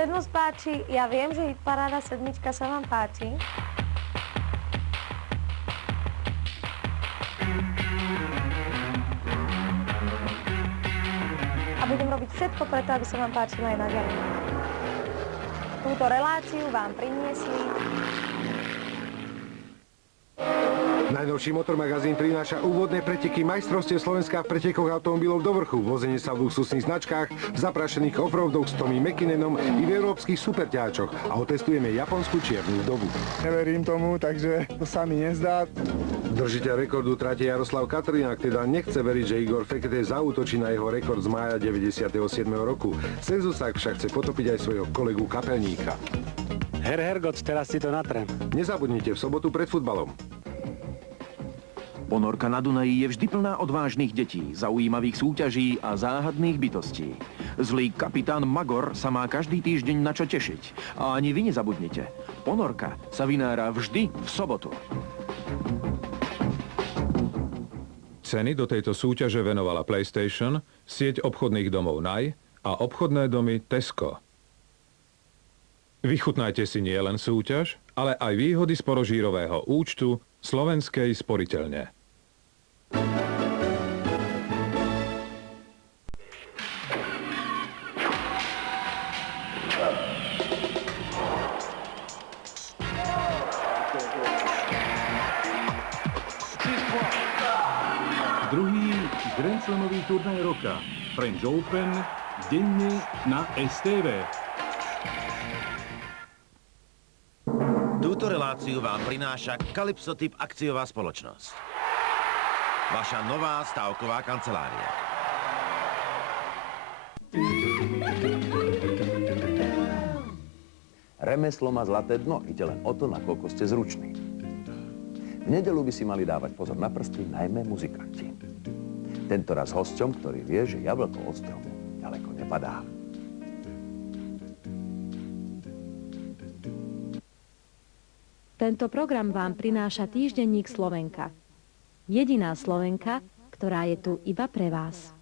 Sedmosť páči, ja viem, že hitparáda sedmička sa vám páči. A budem robiť všetko preto, aby sa vám páčila aj naďalej. Túto reláciu vám priniesli Najnovší motormagazín prináša úvodné preteky majstrovstiev Slovenska v pretekoch automobilov do vrchu, vozenie sa v luxusných značkách, zaprašených offroadoch s Tommy Mäkinenom i v európskych superťačoch a otestujeme japonskú čiernu dobu. Neverím tomu, takže to sa mi nezdá. Držiteľ rekordu trate Jaroslav Katriňák teda nechce veriť, že Igor Fekete zaútočí na jeho rekord z mája 97. roku. Senzusák však chce potopiť aj svojho kolegu Kapelníka. Hergot, teraz si to natrem. Nezabudnite v sobotu pred futbalom. Ponorka na Dunaji je vždy plná odvážnych detí, zaujímavých súťaží a záhadných bytostí. Zlý kapitán Magor sa má každý týždeň na čo tešiť. A ani vy nezabudnite. Ponorka sa vynára vždy v sobotu. Ceny do tejto súťaže venovala PlayStation, sieť obchodných domov Naj a obchodné domy Tesco. Vychutnajte si nielen súťaž, ale aj výhody sporožírového účtu Slovenskej sporiteľne. Druhý Grand Slamový turnaj roka French Open denne na STV. Túto reláciu vám prináša Calypso-Typ akciová spoločnosť. Vaša nová stávková kancelária. Remeslo má zlaté dno, ide len o to, nakoľko ste zruční. V nedeľu by si mali dávať pozor na prsty, najmä muzikanti. Tento raz hosťom, ktorý vie, že jablko od stromu ďaleko nepadá. Tento program vám prináša týždenník Slovenka. Jediná Slovenka, ktorá je tu iba pre vás.